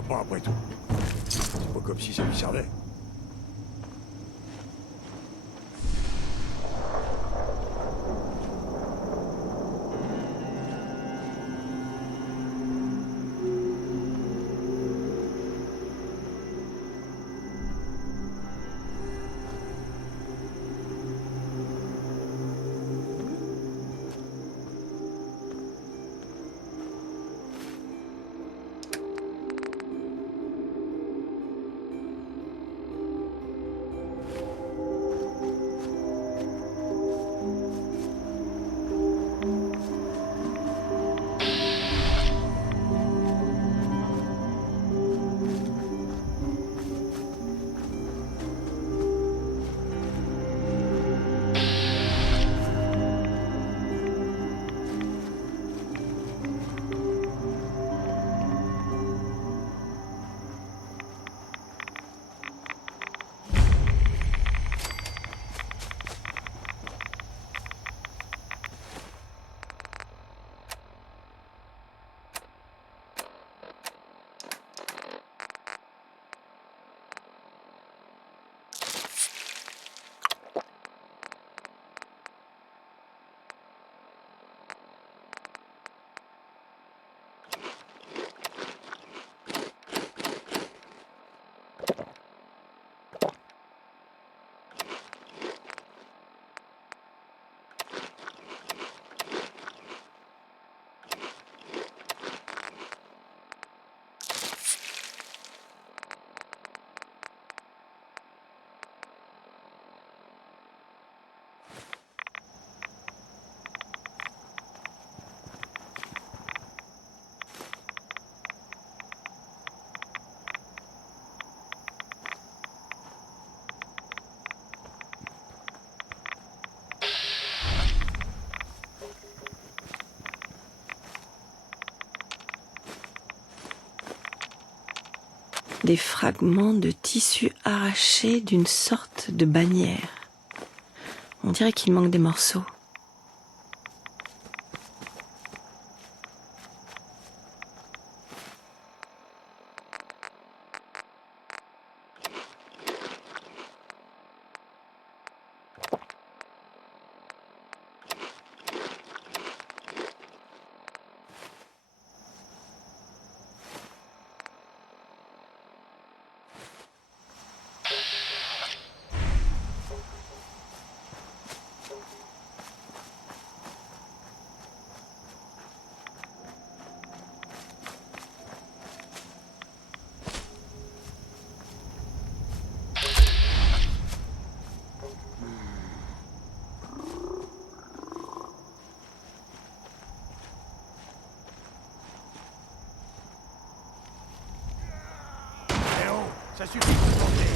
Pourquoi pas après tout? C'est pas comme si ça lui servait. Des fragments de tissu arrachés d'une sorte de bannière. On dirait qu'il manque des morceaux. Ça suffit de se tenter.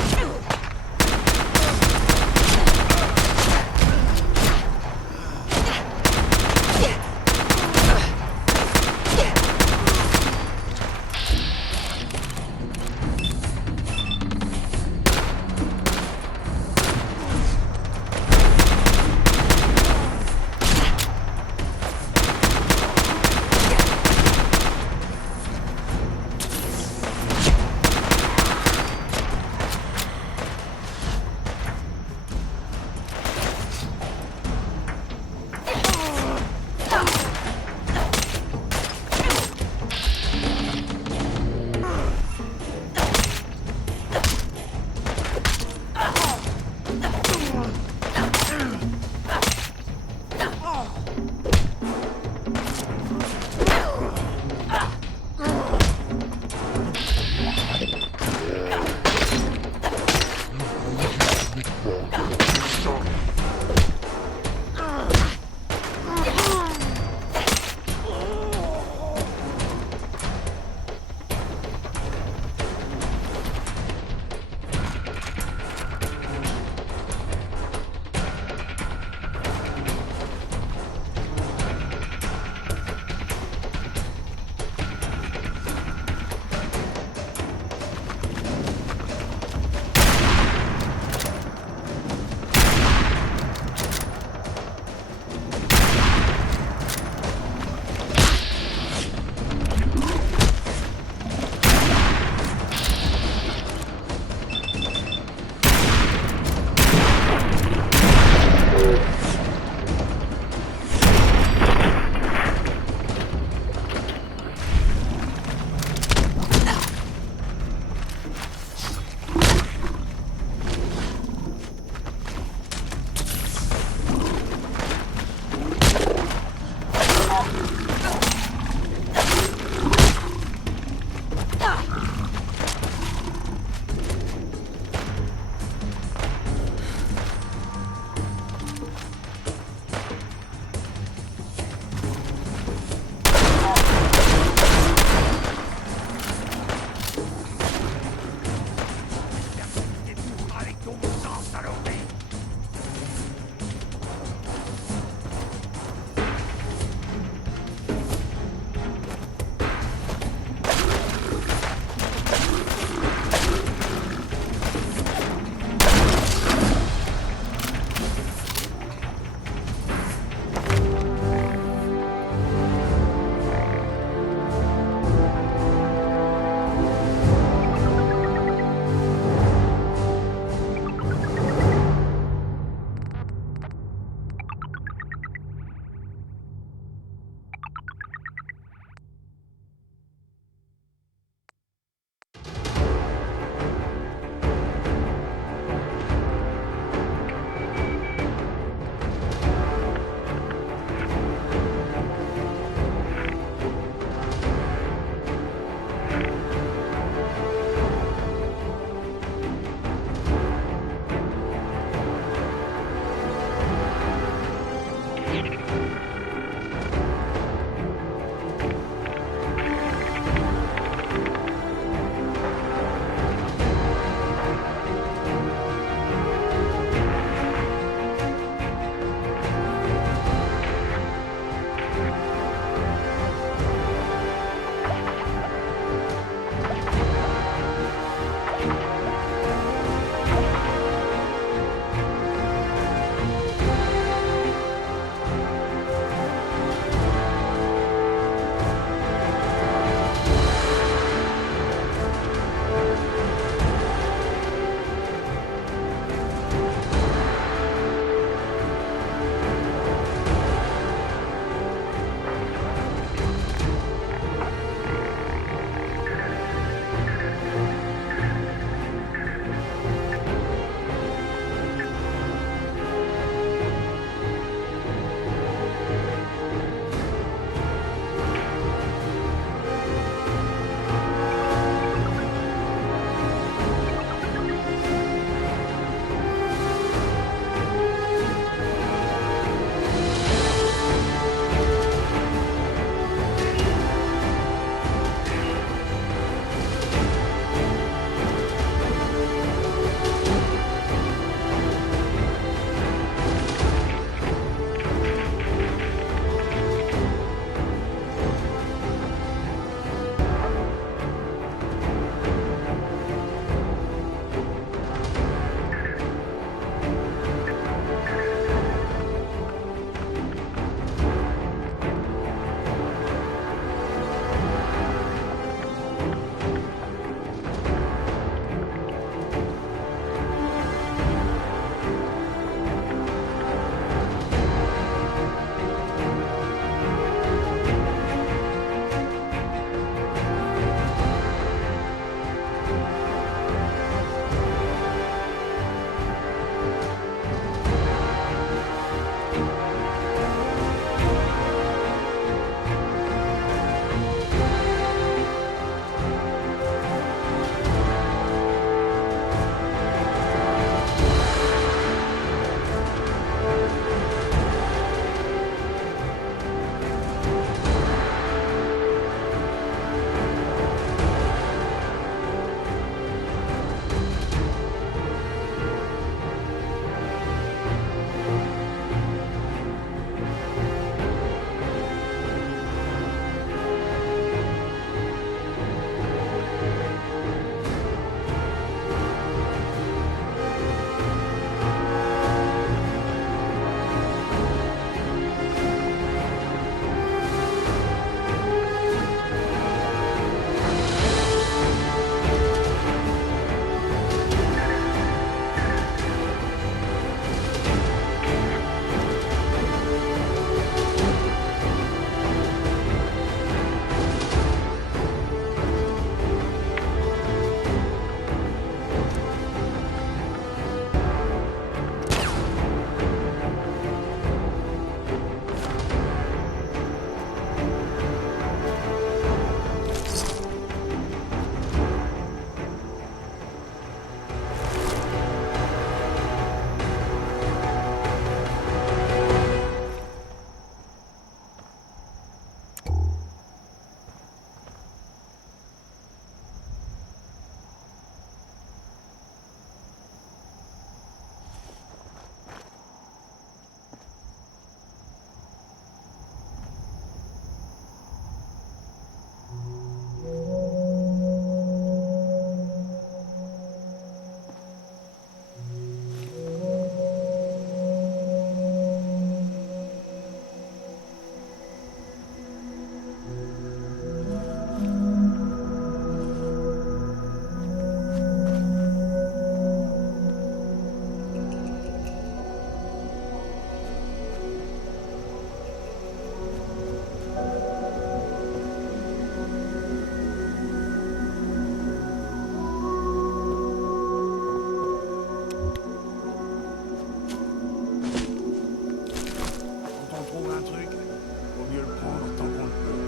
mieux le prendre tant qu'on le peut.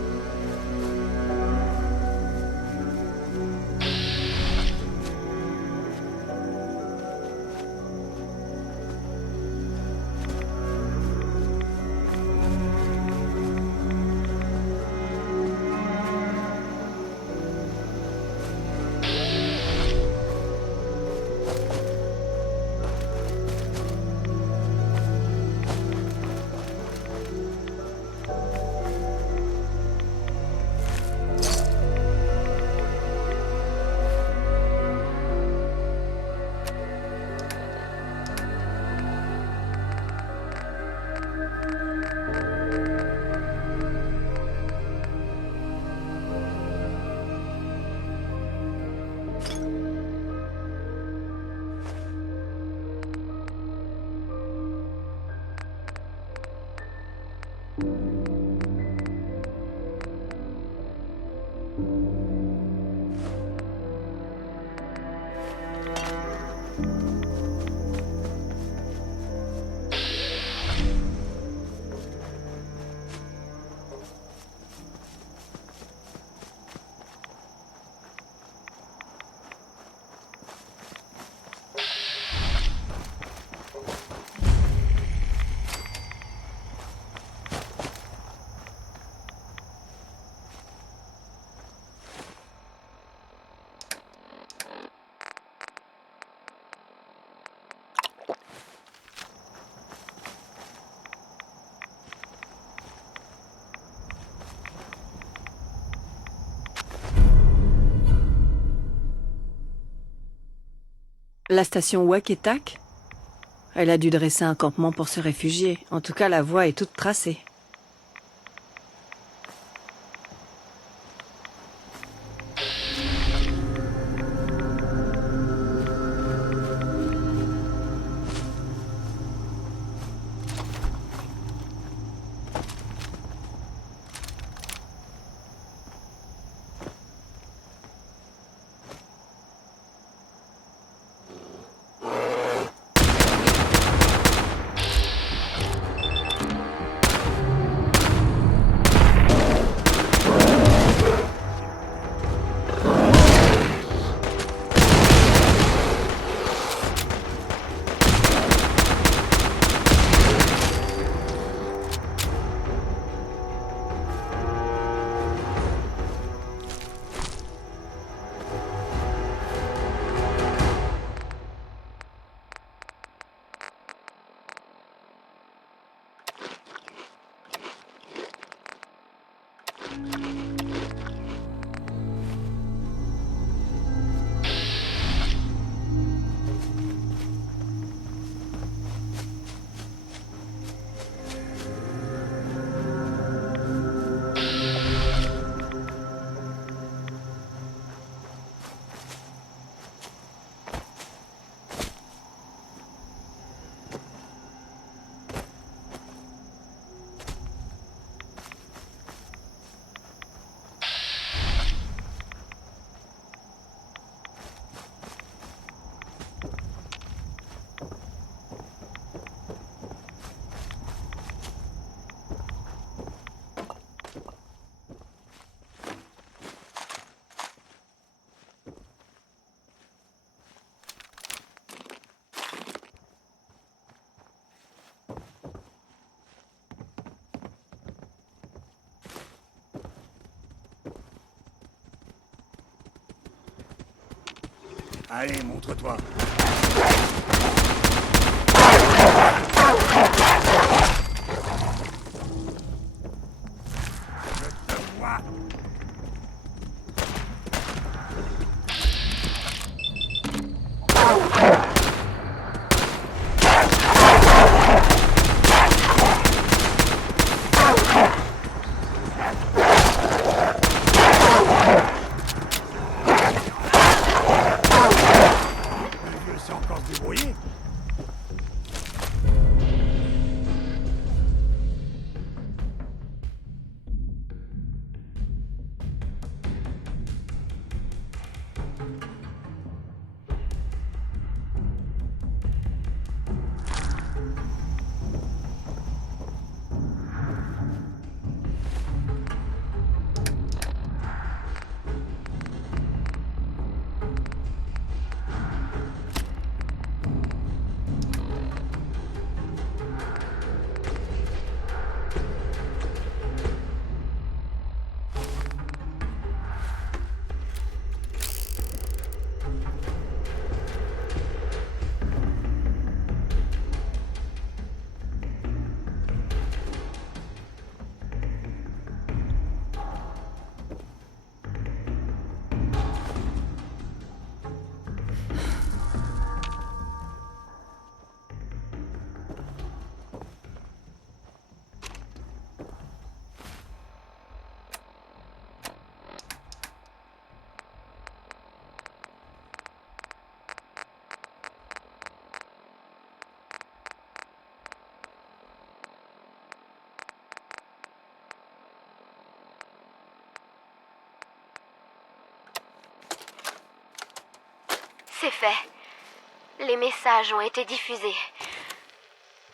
La station Waketak? Elle a dû dresser un campement pour se réfugier. En tout cas, la voie est toute tracée. Allez, montre-toi. Je te vois. Le vieux sait encore se débrouiller. C'est fait. Les messages ont été diffusés.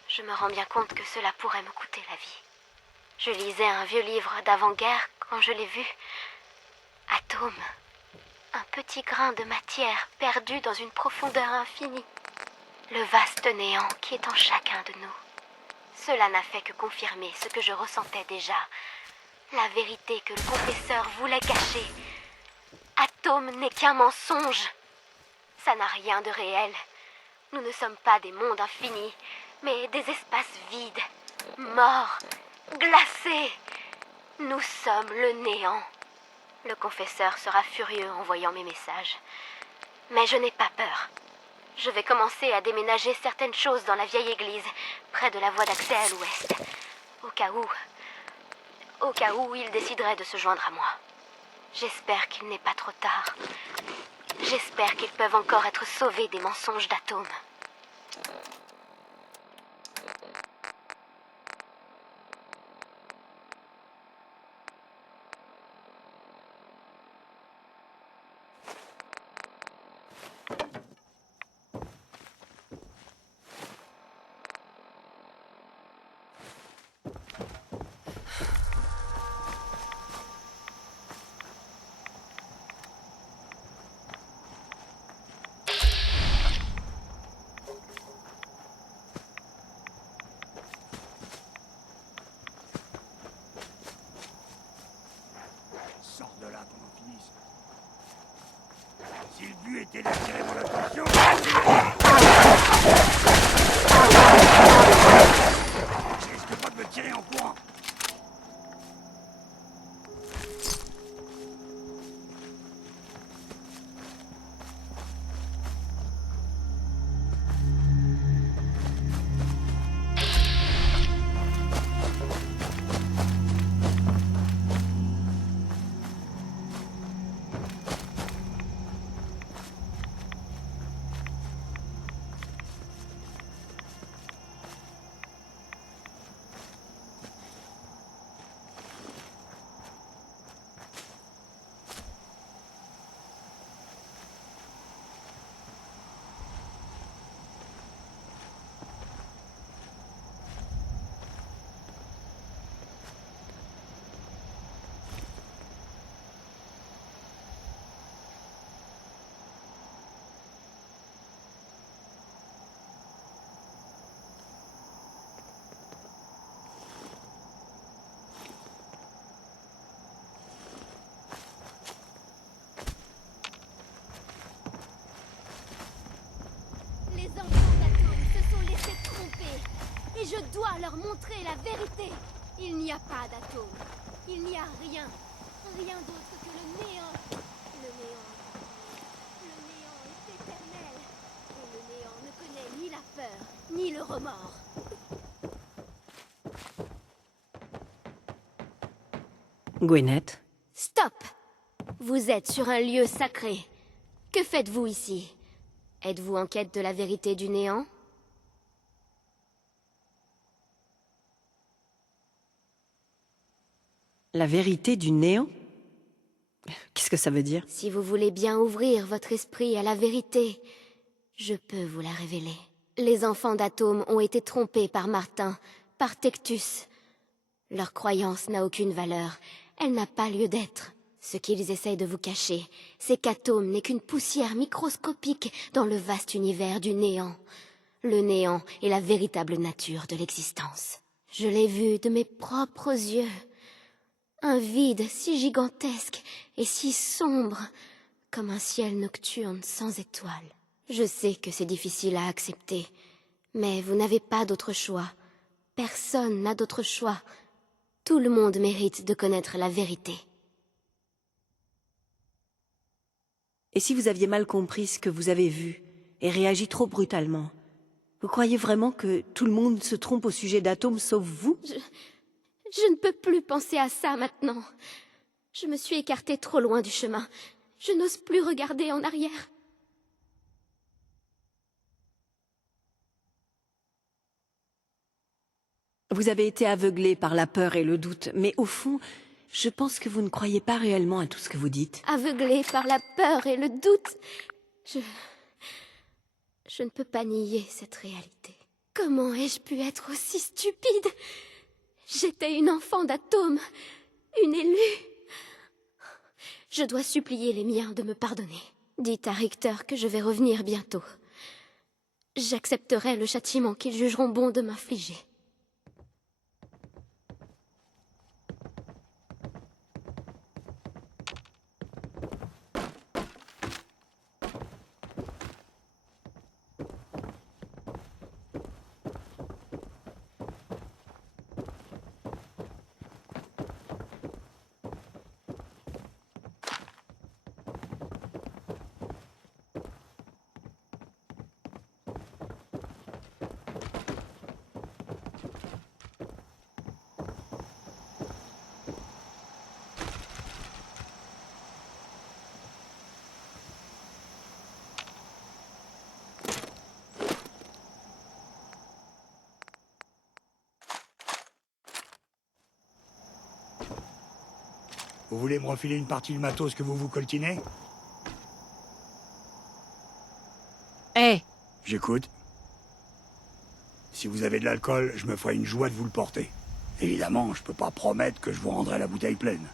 Je me rends bien compte que cela pourrait me coûter la vie. Je lisais un vieux livre d'avant-guerre quand je l'ai vu. Atome. Un petit grain de matière perdu dans une profondeur infinie. Le vaste néant qui est en chacun de nous. Cela n'a fait que confirmer ce que je ressentais déjà. La vérité que le confesseur voulait cacher. Atome n'est qu'un mensonge. Ça n'a rien de réel. Nous ne sommes pas des mondes infinis, mais des espaces vides, morts, glacés. Nous sommes le néant. Le confesseur sera furieux en voyant mes messages. Mais je n'ai pas peur. Je vais commencer à déménager certaines choses dans la vieille église, près de la voie d'accès à l'ouest. Au cas où il déciderait de se joindre à moi. J'espère qu'il n'est pas trop tard. J'espère qu'ils peuvent encore être sauvés des mensonges d'Atome. Sors de là qu'on en finisse. Si le but était d'attirer mon attention... Je risque pas de me tirer en courant. Les enfants d'Atome se sont laissés tromper. Et je dois leur montrer la vérité. Il n'y a pas d'Atome. Il n'y a rien. Rien d'autre que le néant. Le néant. Le néant est éternel. Et le néant ne connaît ni la peur, ni le remords. Gwyneth, Stop! Vous êtes sur un lieu sacré. Que faites-vous ici? Êtes-vous en quête de la vérité du néant? la vérité du néant? Qu'est-ce que ça veut dire? Si vous voulez bien ouvrir votre esprit à la vérité, je peux vous la révéler. Les enfants d'Atome ont été trompés par Martin, par Tectus. Leur croyance n'a aucune valeur, elle n'a pas lieu d'être. Ce qu'ils essayent de vous cacher, c'est qu'Atome n'est qu'une poussière microscopique dans le vaste univers du néant. Le néant est la véritable nature de l'existence. Je l'ai vu de mes propres yeux. Un vide si gigantesque et si sombre, comme un ciel nocturne sans étoiles. Je sais que c'est difficile à accepter, mais vous n'avez pas d'autre choix. Personne n'a d'autre choix. Tout le monde mérite de connaître la vérité. Et si vous aviez mal compris ce que vous avez vu et réagi trop brutalement, vous croyez vraiment que tout le monde se trompe au sujet d'Atome sauf vous? Je ne peux plus penser à ça maintenant. Je me suis écartée trop loin du chemin. Je n'ose plus regarder en arrière. Vous avez été aveuglé par la peur et le doute, mais au fond, je pense que vous ne croyez pas réellement à tout ce que vous dites. Aveuglée par la peur et le doute, Je ne peux pas nier cette réalité. Comment ai-je pu être aussi stupide? J'étais une enfant d'Atome, une élue. Je dois supplier les miens de me pardonner. Dites à Richter que je vais revenir bientôt. J'accepterai le châtiment qu'ils jugeront bon de m'infliger. Vous voulez me refiler une partie du matos que vous coltinez? Hé, J'écoute. Si vous avez de l'alcool, je me ferai une joie de vous le porter. Évidemment, je peux pas promettre que je vous rendrai la bouteille pleine.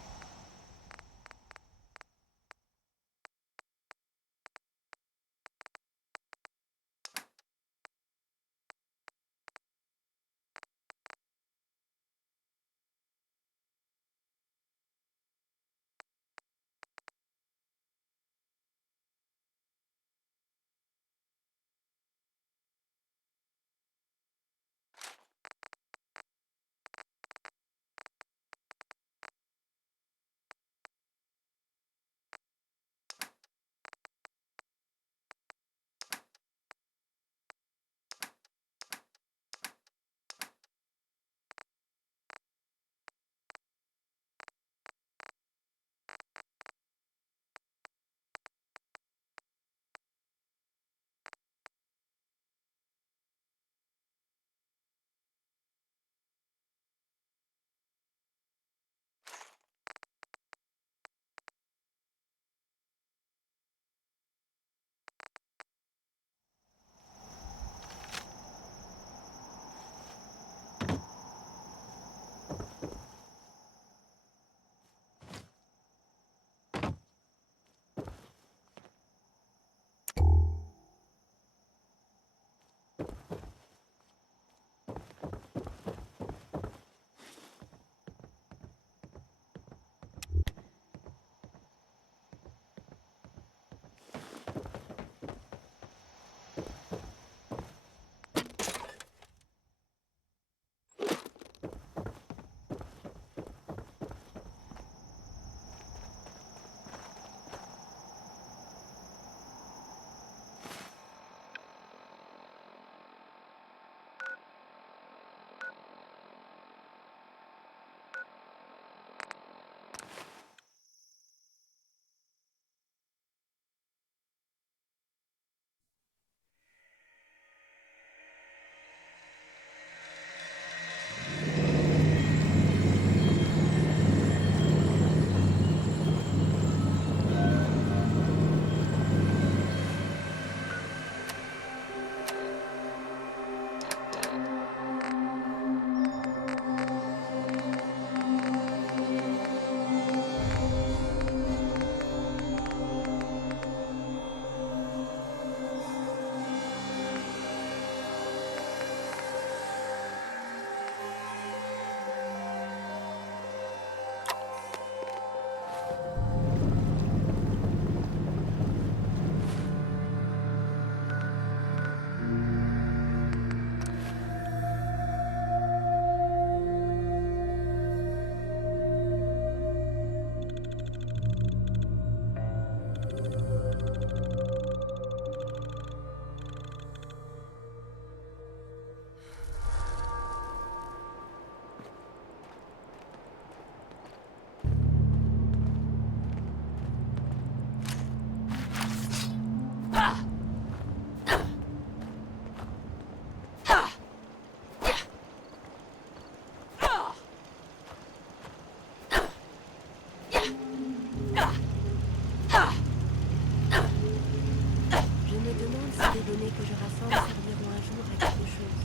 idées que je rassemble serviront un jour à quelque chose.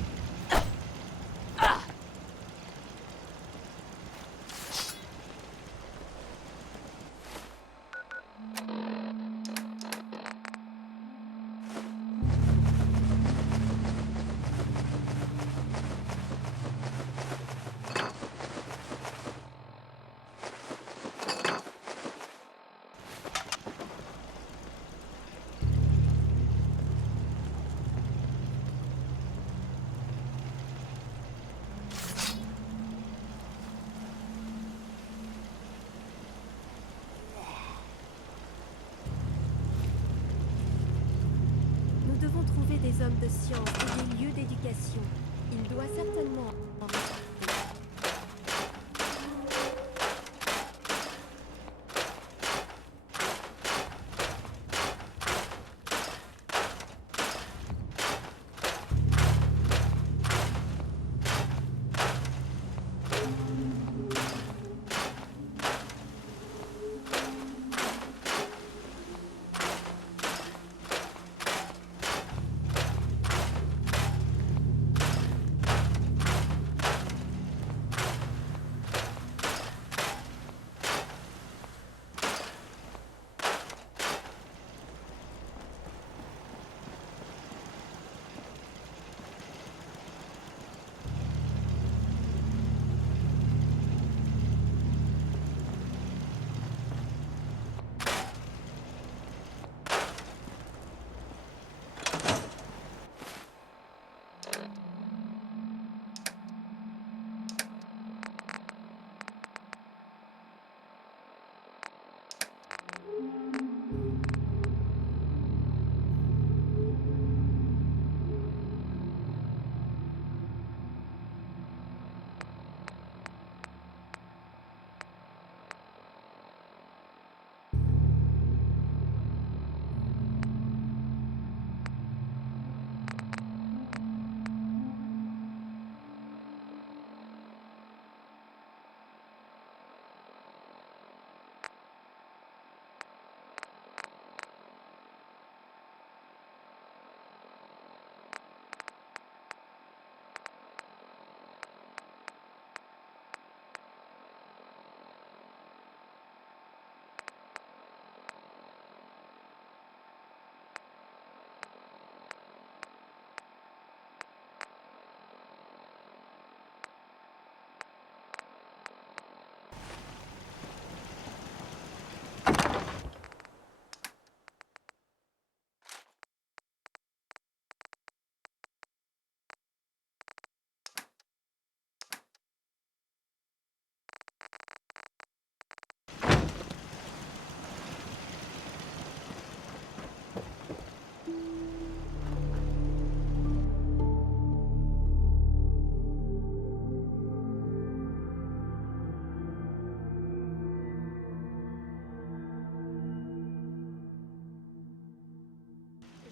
Nous devons trouver des hommes de science et des lieux d'éducation. Il doit certainement en rester.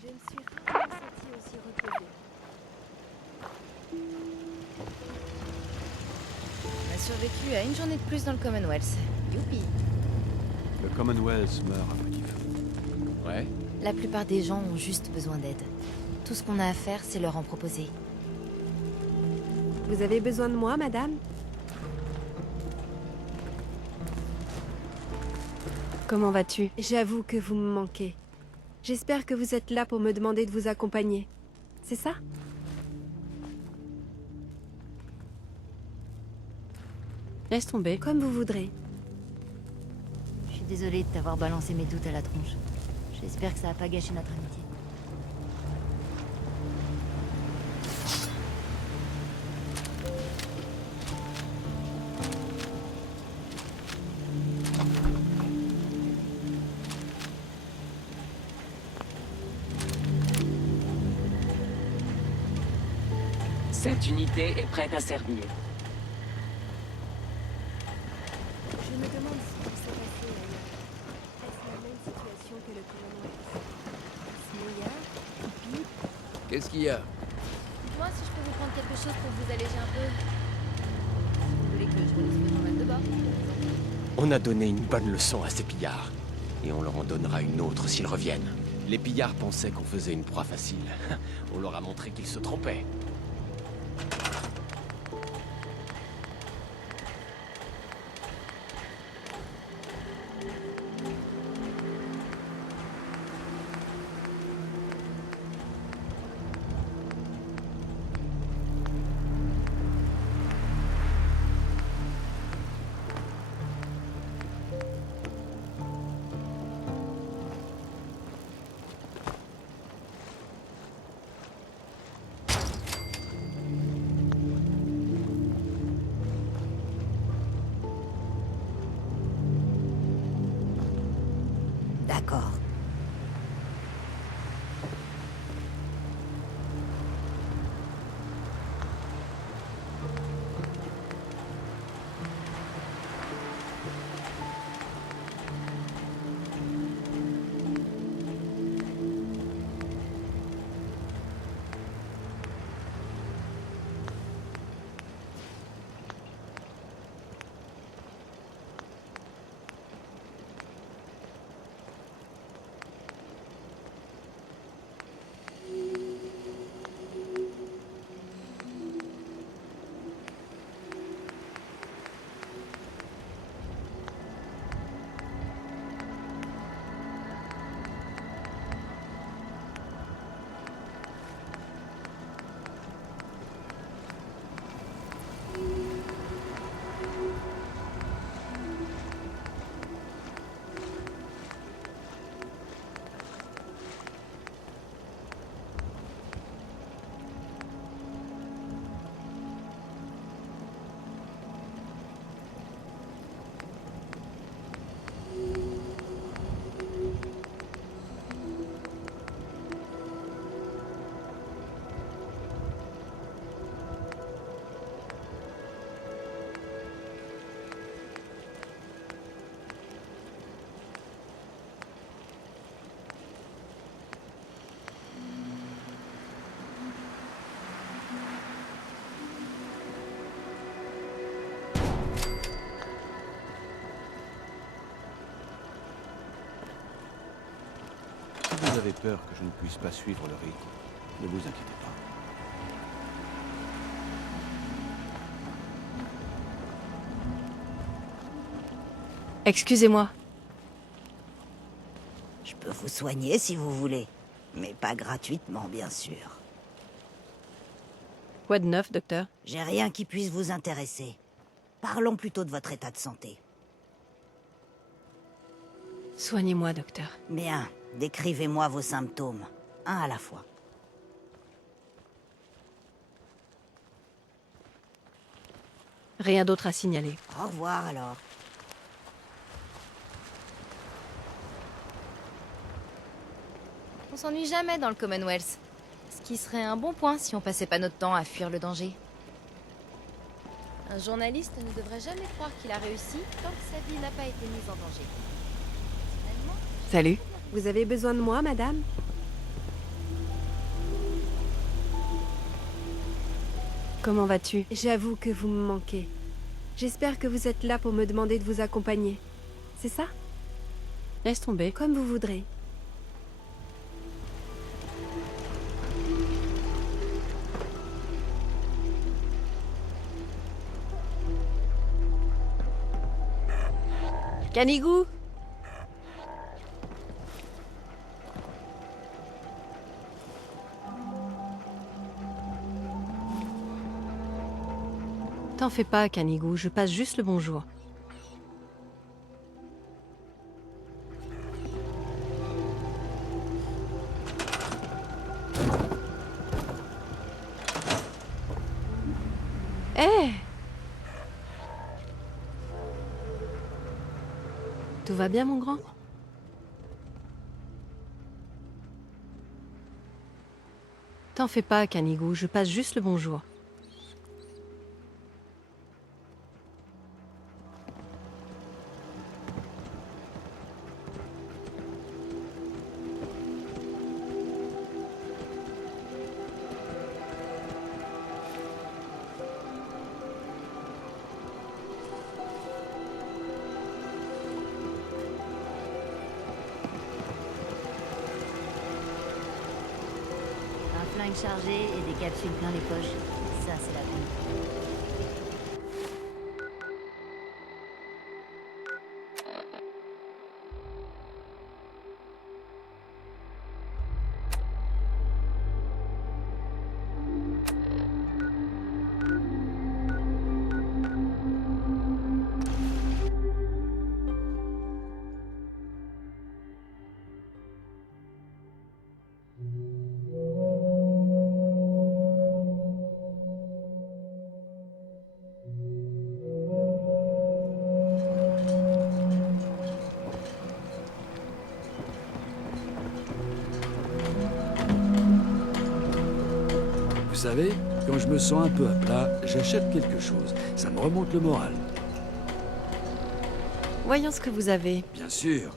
Je me suis rarement sentie aussi reposée. On a survécu à une journée de plus dans le Commonwealth. Youpi! Le Commonwealth meurt à petit feu. Ouais. La plupart des gens ont juste besoin d'aide. Tout ce qu'on a à faire, c'est leur en proposer. Vous avez besoin de moi, madame? Comment vas-tu? J'avoue que vous me manquez. J'espère que vous êtes là pour me demander de vous accompagner. C'est ça? Laisse tomber. Comme vous voudrez. Je suis désolée de t'avoir balancé mes doutes à la tronche. J'espère que ça a pas gâché notre amitié. Cette unité est prête à servir. Je me demande ce qui s'est passé ailleurs. Est-ce la même situation que le Commonwealth? Est-ce meilleur? Pire? Qu'est-ce qu'il y a? Dites-moi si je peux vous prendre quelque chose pour vous alléger un peu. Vous voulez que je vous laisse le de bord? On a donné une bonne leçon à ces pillards. Et on leur en donnera une autre s'ils reviennent. Les pillards pensaient qu'on faisait une proie facile. On leur a montré qu'ils se trompaient. D'accord. Si vous avez peur que je ne puisse pas suivre le rythme, ne vous inquiétez pas. Excusez-moi. Je peux vous soigner si vous voulez, mais pas gratuitement, bien sûr. Quoi de neuf, docteur? J'ai rien qui puisse vous intéresser. Parlons plutôt de votre état de santé. Soignez-moi, docteur. Bien, décrivez-moi vos symptômes, un à la fois. Rien d'autre à signaler. Au revoir alors. On s'ennuie jamais dans le Commonwealth. Ce qui serait un bon point si on passait pas notre temps à fuir le danger. Un journaliste ne devrait jamais croire qu'il a réussi tant que sa vie n'a pas été mise en danger. Finalement, Salut. Vous avez besoin de moi, madame? Comment vas-tu? J'avoue que vous me manquez. J'espère que vous êtes là pour me demander de vous accompagner. C'est ça? Laisse tomber. Comme vous voudrez. Canigou! T'en fais pas, Canigou, je passe juste le bonjour. Hé! Tout va bien, mon grand? T'en fais pas, Canigou, je passe juste le bonjour. flingues chargées et des capsules plein les poches. Ça, c'est la vie. Vous savez, quand je me sens un peu à plat, j'achète quelque chose. Ça me remonte le moral. Voyons ce que vous avez. Bien sûr.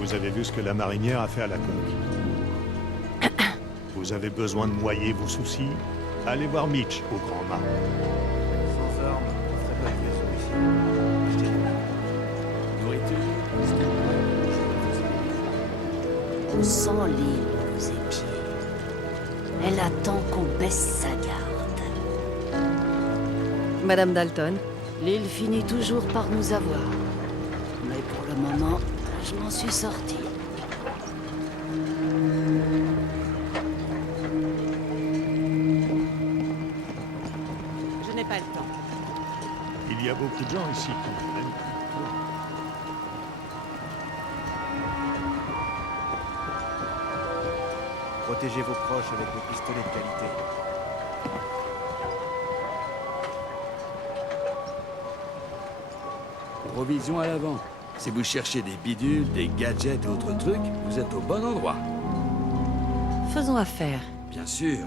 Vous avez vu ce que la marinière a fait à la coque. Vous avez besoin de noyer vos soucis? Allez voir Mitch au grand mât. Sans armes, on ferait pas de vaisseau ici. Nourriture, On sent l'île aux épieds. Elle attend qu'on baisse sa garde. Madame Dalton. L'île finit toujours par nous avoir. Mais pour le moment, je m'en suis sorti. Je n'ai pas le temps. Il y a beaucoup de gens ici qui ne prennent plus de toi. Protégez vos proches avec des pistolets de qualité. provisions à l'avant. Si vous cherchez des bidules, des gadgets et autres trucs, vous êtes au bon endroit. Faisons affaire. Bien sûr.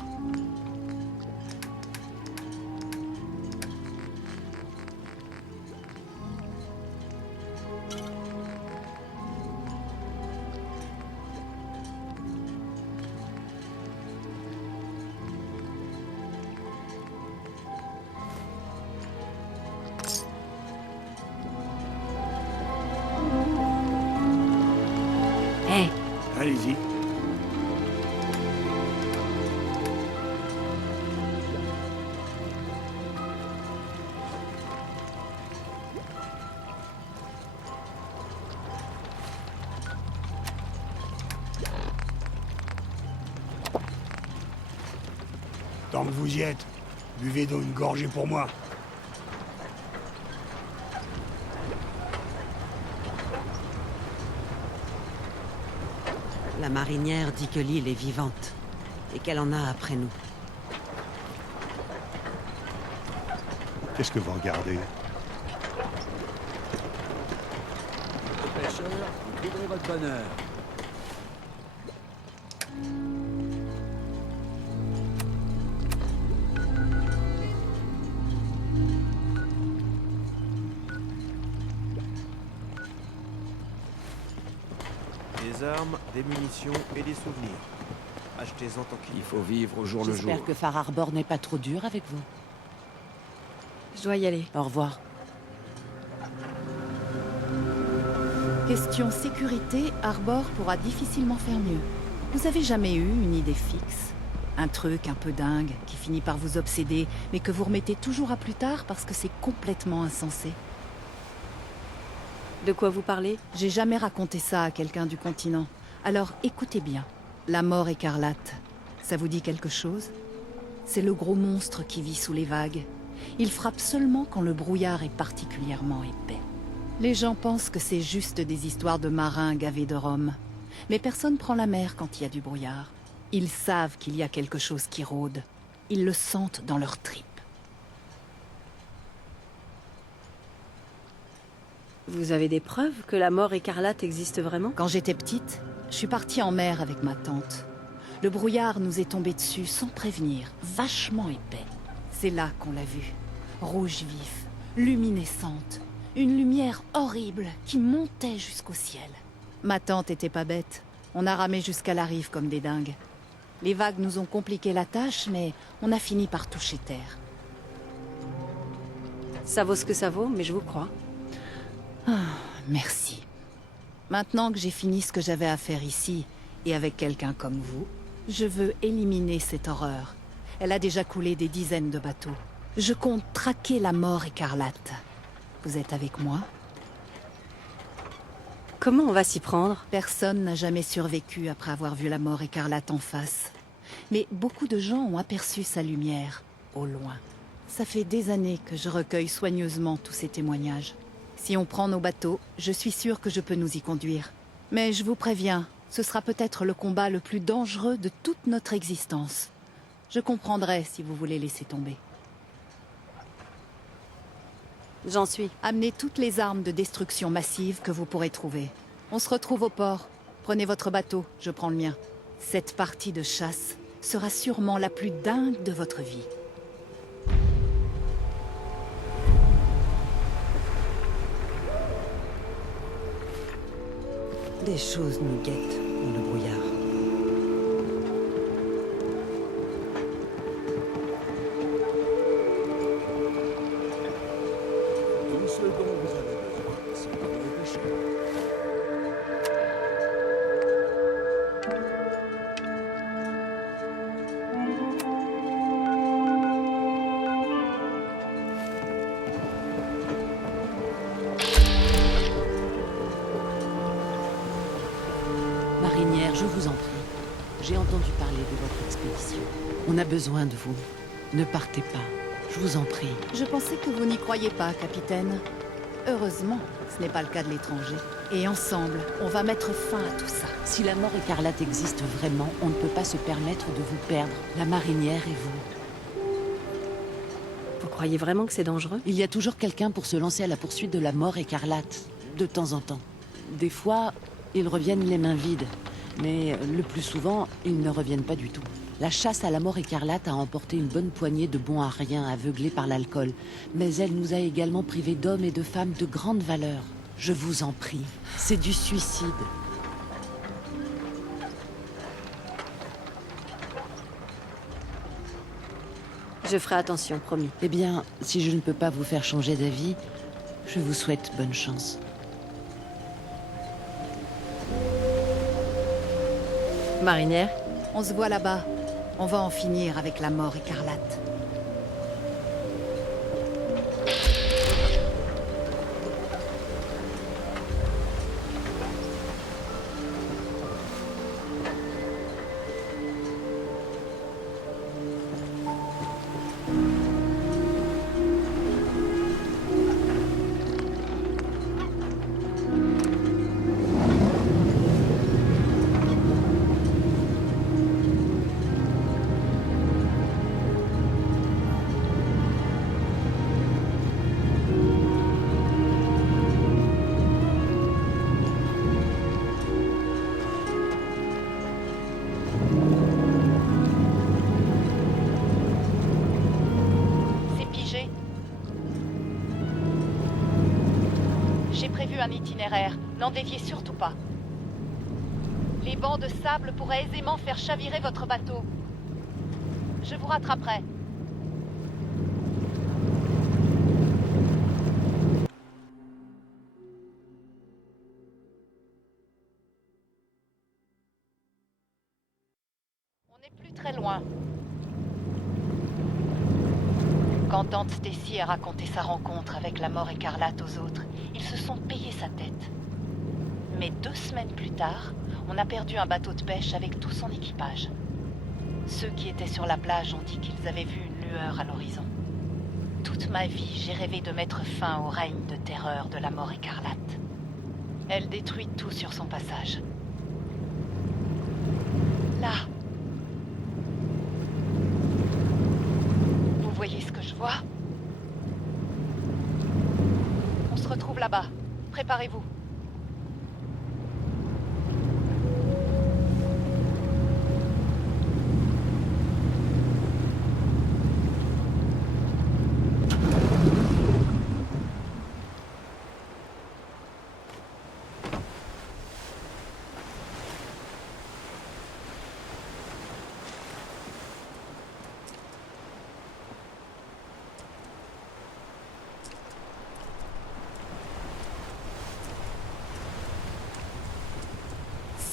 Allez-y. Tant que vous y êtes, buvez d'eau une gorgée pour moi. La marinière dit que l'île est vivante. et qu'elle en a après nous. Qu'est-ce que vous regardez? Les pêcheurs, vous trouverez votre bonheur. Des armes, des munitions et des souvenirs. Achetez-en tant qu'il Il faut vivre au jour le jour. J'espère que Far Harbor n'est pas trop dur avec vous. Je dois y aller. Au revoir. Question sécurité, Harbor pourra difficilement faire mieux. Vous avez jamais eu une idée fixe? Un truc un peu dingue, qui finit par vous obséder, mais que vous remettez toujours à plus tard parce que c'est complètement insensé. De quoi vous parlez? J'ai jamais raconté ça à quelqu'un du continent. Alors écoutez bien. La mort écarlate, ça vous dit quelque chose? C'est le gros monstre qui vit sous les vagues. Il frappe seulement quand le brouillard est particulièrement épais. Les gens pensent que c'est juste des histoires de marins gavés de rhum. Mais personne prend la mer quand il y a du brouillard. Ils savent qu'il y a quelque chose qui rôde. Ils le sentent dans leurs tripes. Vous avez des preuves que la mort écarlate existe vraiment? Quand j'étais petite, je suis partie en mer avec ma tante. Le brouillard nous est tombé dessus sans prévenir, vachement épais. C'est là qu'on l'a vu. Rouge vif, luminescente. Une lumière horrible qui montait jusqu'au ciel. Ma tante était pas bête. On a ramé jusqu'à la rive comme des dingues. Les vagues nous ont compliqué la tâche, mais on a fini par toucher terre. Ça vaut ce que ça vaut, mais je vous crois. Ah, merci. Maintenant que j'ai fini ce que j'avais à faire ici, et avec quelqu'un comme vous, je veux éliminer cette horreur. Elle a déjà coulé des dizaines de bateaux. Je compte traquer la mort écarlate. Vous êtes avec moi? Comment on va s'y prendre? Personne n'a jamais survécu après avoir vu la mort écarlate en face. Mais beaucoup de gens ont aperçu sa lumière, au loin. Ça fait des années que je recueille soigneusement tous ces témoignages. Si on prend nos bateaux, je suis sûre que je peux nous y conduire. Mais je vous préviens, ce sera peut-être le combat le plus dangereux de toute notre existence. Je comprendrai si vous voulez laisser tomber. J'en suis. Amenez toutes les armes de destruction massive que vous pourrez trouver. On se retrouve au port. Prenez votre bateau, je prends le mien. Cette partie de chasse sera sûrement la plus dingue de votre vie. Des choses nous guettent dans le brouillard. Tout ce dont vous avez besoin, c'est de vous pêcher. Marinière, je vous en prie. J'ai entendu parler de votre expédition. On a besoin de vous. Ne partez pas. Je vous en prie. Je pensais que vous n'y croyez pas, capitaine. Heureusement, ce n'est pas le cas de l'étranger. Et ensemble, on va mettre fin à tout ça. Si la mort écarlate existe vraiment, on ne peut pas se permettre de vous perdre. La marinière et vous. Vous croyez vraiment que c'est dangereux? Il y a toujours quelqu'un pour se lancer à la poursuite de la mort écarlate, de temps en temps. Des fois, ils reviennent les mains vides. Mais le plus souvent, ils ne reviennent pas du tout. La chasse à la mort écarlate a emporté une bonne poignée de bons à rien aveuglés par l'alcool. Mais elle nous a également privés d'hommes et de femmes de grande valeur. Je vous en prie, c'est du suicide. Je ferai attention, promis. Eh bien, si je ne peux pas vous faire changer d'avis, je vous souhaite bonne chance. Marinière? On se voit là-bas. On va en finir avec la mort écarlate. itinéraire. N'en déviez surtout pas. Les bancs de sable pourraient aisément faire chavirer votre bateau. Je vous rattraperai. On n'est plus très loin. Quand tante Stacy a raconté sa rencontre avec la mort écarlate aux autres, ils se sont payé sa tête. Mais 2 semaines plus tard, on a perdu un bateau de pêche avec tout son équipage. Ceux qui étaient sur la plage ont dit qu'ils avaient vu une lueur à l'horizon. Toute ma vie, j'ai rêvé de mettre fin au règne de terreur de la mort écarlate. Elle détruit tout sur son passage. Là. Vous voyez ce que je vois? On se retrouve là-bas. Préparez-vous.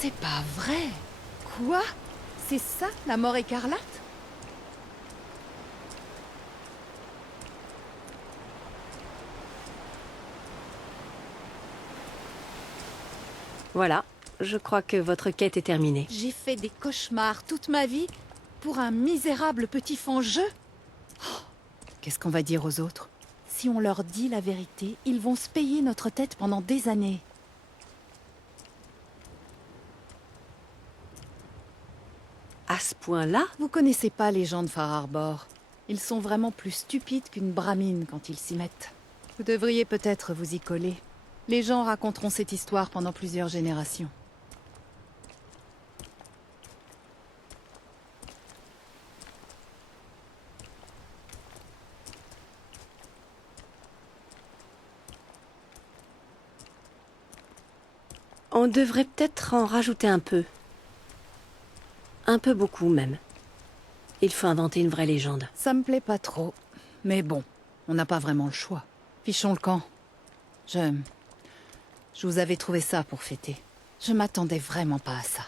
C'est pas vrai. Quoi? C'est ça, la mort écarlate? Voilà, je crois que votre quête est terminée. J'ai fait des cauchemars toute ma vie pour un misérable petit fangeux. Oh, qu'est-ce qu'on va dire aux autres? Si on leur dit la vérité, ils vont se payer notre tête pendant des années. À ce point-là? Vous connaissez pas les gens de Far Harbor. Ils sont vraiment plus stupides qu'une bramine quand ils s'y mettent. Vous devriez peut-être vous y coller. Les gens raconteront cette histoire pendant plusieurs générations. On devrait peut-être en rajouter un peu. Un peu beaucoup, même. Il faut inventer une vraie légende. Ça me plaît pas trop. Mais bon, on n'a pas vraiment le choix. Fichons le camp. Je vous avais trouvé ça pour fêter. Je m'attendais vraiment pas à ça.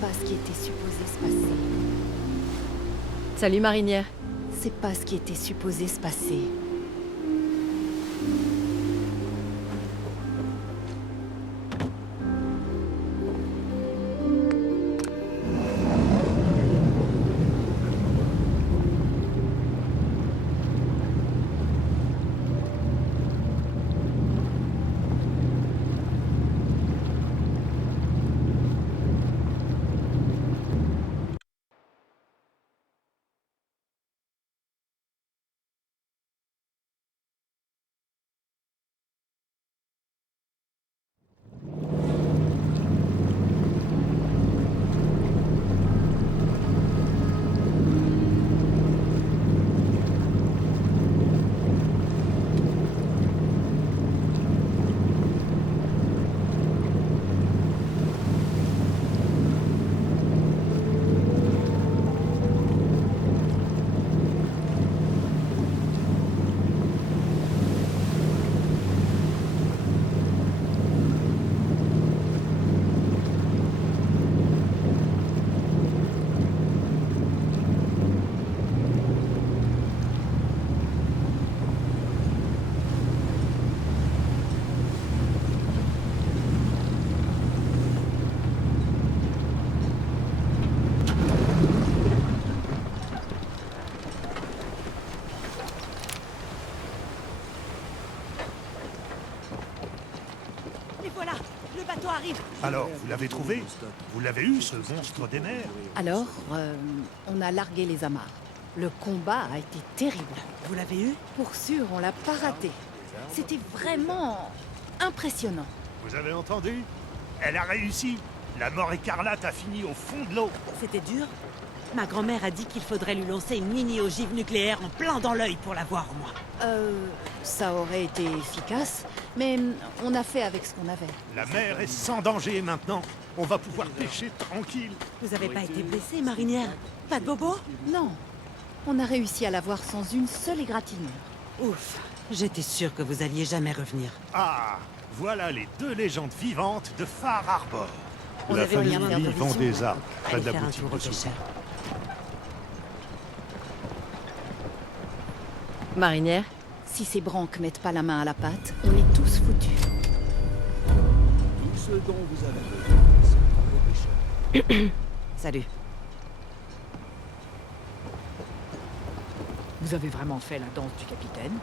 pas ce qui était supposé se passer. Salut marinière. C'est pas ce qui était supposé se passer. Alors, vous l'avez trouvé? Vous l'avez eu, ce monstre des mers? Alors, on a largué les amarres. Le combat a été terrible. Vous l'avez eu? Pour sûr, on l'a pas raté. C'était vraiment impressionnant. Vous avez entendu? Elle a réussi. La mort écarlate a fini au fond de l'eau. C'était dur? Ma grand-mère a dit qu'il faudrait lui lancer une mini-ogive nucléaire en plein dans l'œil pour la voir au moins. Ça aurait été efficace, mais on a fait avec ce qu'on avait. La mer est sans danger maintenant. On va pouvoir pêcher tranquille. Vous avez pas été blessée, marinière? Pas de bobo? Non. On a réussi à la voir sans une seule égratignure. Ouf. J'étais sûre que vous alliez jamais revenir. Ah, voilà les deux légendes vivantes de Far Harbor. La famille Lee vend des arbres près de la boutique de pêcheur. Marinière? Si ces branques mettent pas la main à la pâte, on est tous foutus. Tout ce dont vous avez besoin, c'est un beau pêcheur. Salut. Vous avez vraiment fait la danse du capitaine?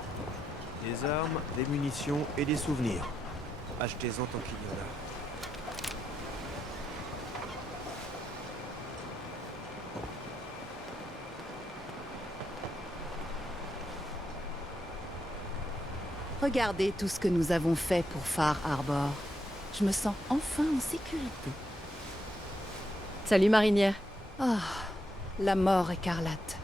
Des armes, des munitions et des souvenirs. Achetez-en tant qu'il y en a. Regardez tout ce que nous avons fait pour Far Harbor. Je me sens enfin en sécurité. Salut marinière. Ah, la mort écarlate.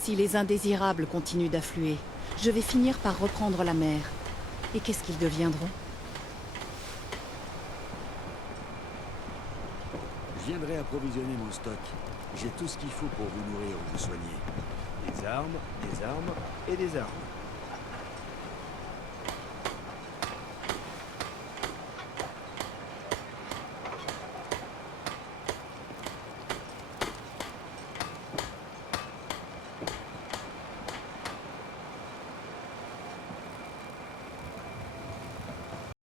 Si les indésirables continuent d'affluer, je vais finir par reprendre la mer. Et qu'est-ce qu'ils deviendront? Je viendrai approvisionner mon stock. J'ai tout ce qu'il faut pour vous nourrir ou vous soigner. Des armes et des armes.